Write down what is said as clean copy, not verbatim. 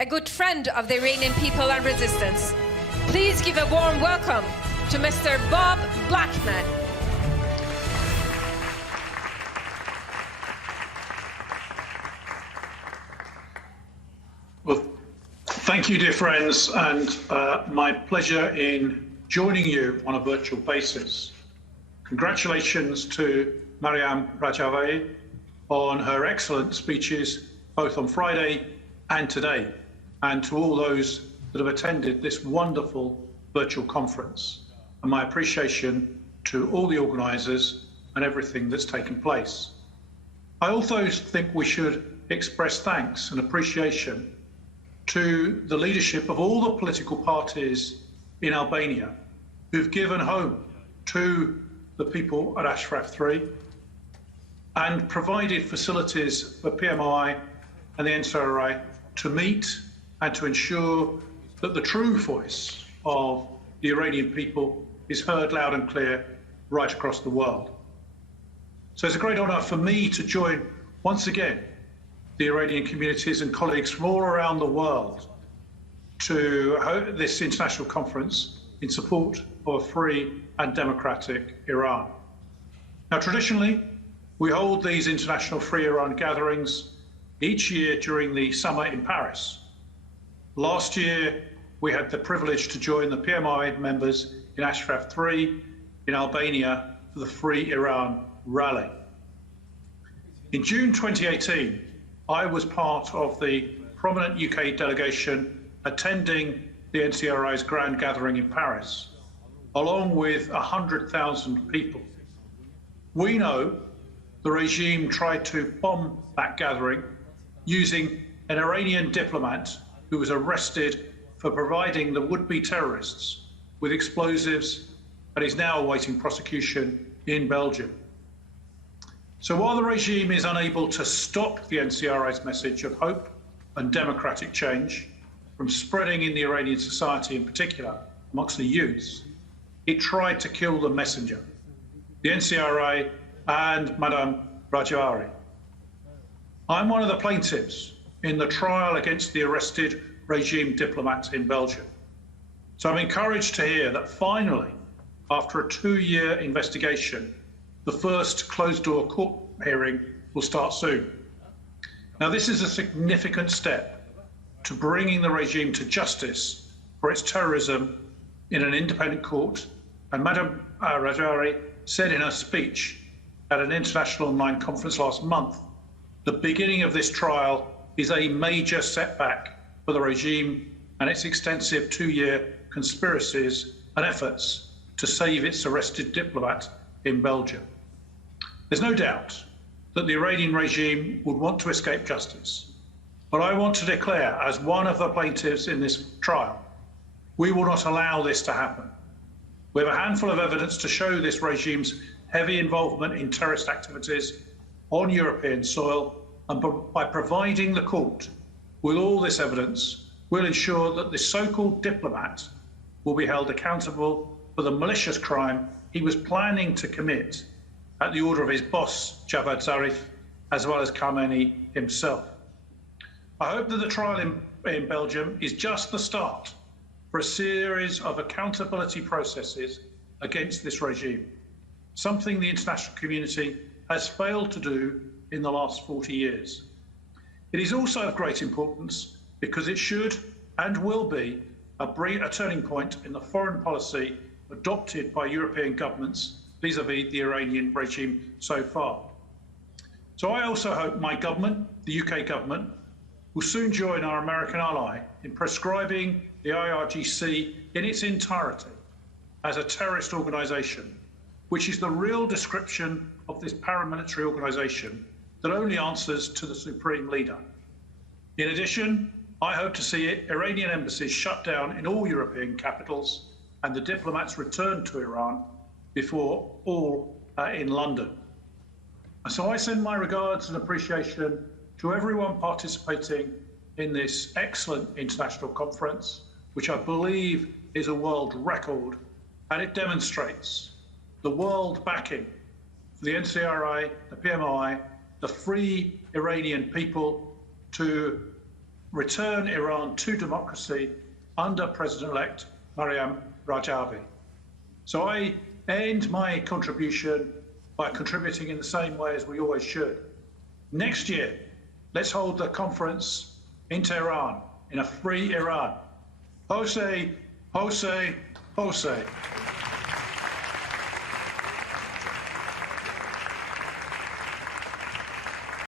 a good friend of the Iranian people and resistance. Please give a warm welcome to Mr. Bob Blackman. Well, thank you, dear friends, and my pleasure in joining you on a virtual basis. Congratulations to Maryam Rajavi on her excellent speeches, both on Friday and today, and to all those that have attended this wonderful virtual conference, and my appreciation to all the organisers and everything that's taken place. I also think we should express thanks and appreciation to the leadership of all the political parties in Albania who've given home to the people at Ashraf 3 and provided facilities for PMOI and the NCRI to meet and to ensure that the true voice of the Iranian people is heard loud and clear right across the world. So it's a great honour for me to join once again the Iranian communities and colleagues from all around the world to this international conference in support of a free and democratic Iran. Now, traditionally, we hold these international Free Iran gatherings each year during the summer in Paris. Last year, we had the privilege to join the PMOI members in Ashraf 3 in Albania for the Free Iran rally. In June 2018, I was part of the prominent UK delegation attending the NCRI's grand gathering in Paris, along with 100,000 people. We know the regime tried to bomb that gathering using an Iranian diplomat who was arrested for providing the would-be terrorists with explosives and is now awaiting prosecution in Belgium. So while the regime is unable to stop the NCRI's message of hope and democratic change from spreading in the Iranian society, in particular amongst the youth, it tried to kill the messenger, the NCRI and Madame Rajavi. I'm one of the plaintiffs in the trial against the arrested regime diplomat in Belgium. So I'm encouraged to hear that finally, after a 2-year investigation, the first closed-door court hearing will start soon. Now, this is a significant step to bringing the regime to justice for its terrorism in an independent court, and Madame Rajavi said in her speech at an international online conference last month, the beginning of this trial is a major setback for the regime and its extensive 2-year conspiracies and efforts to save its arrested diplomat in Belgium. There's no doubt that the Iranian regime would want to escape justice, but I want to declare, as one of the plaintiffs in this trial, we will not allow this to happen. We have a handful of evidence to show this regime's heavy involvement in terrorist activities on European soil, and by providing the court with all this evidence, we'll ensure that the so-called diplomat will be held accountable for the malicious crime he was planning to commit at the order of his boss, Javad Zarif, as well as Khamenei himself. I hope that the trial in Belgium is just the start for a series of accountability processes against this regime, something the international community has failed to do in the last 40 years. It is also of great importance because it should and will be a turning point in the foreign policy adopted by European governments vis-à-vis the Iranian regime so far. So I also hope my government, the UK government, will soon join our American ally in proscribing the IRGC in its entirety as a terrorist organisation, which is the real description of this paramilitary organisation that only answers to the supreme leader. In addition, I hope to see Iranian embassies shut down in all European capitals and the diplomats returned to Iran before all in London. So I send my regards and appreciation to everyone participating in this excellent international conference, which I believe is a world record, and it demonstrates the world backing for the NCRI, the PMOI, the free Iranian people to return Iran to democracy under President-elect Maryam Rajavi. So I end my contribution by contributing in the same way as we always should. Next year, let's hold the conference in Tehran, in a free Iran. Hosei, Hosei, Hosei.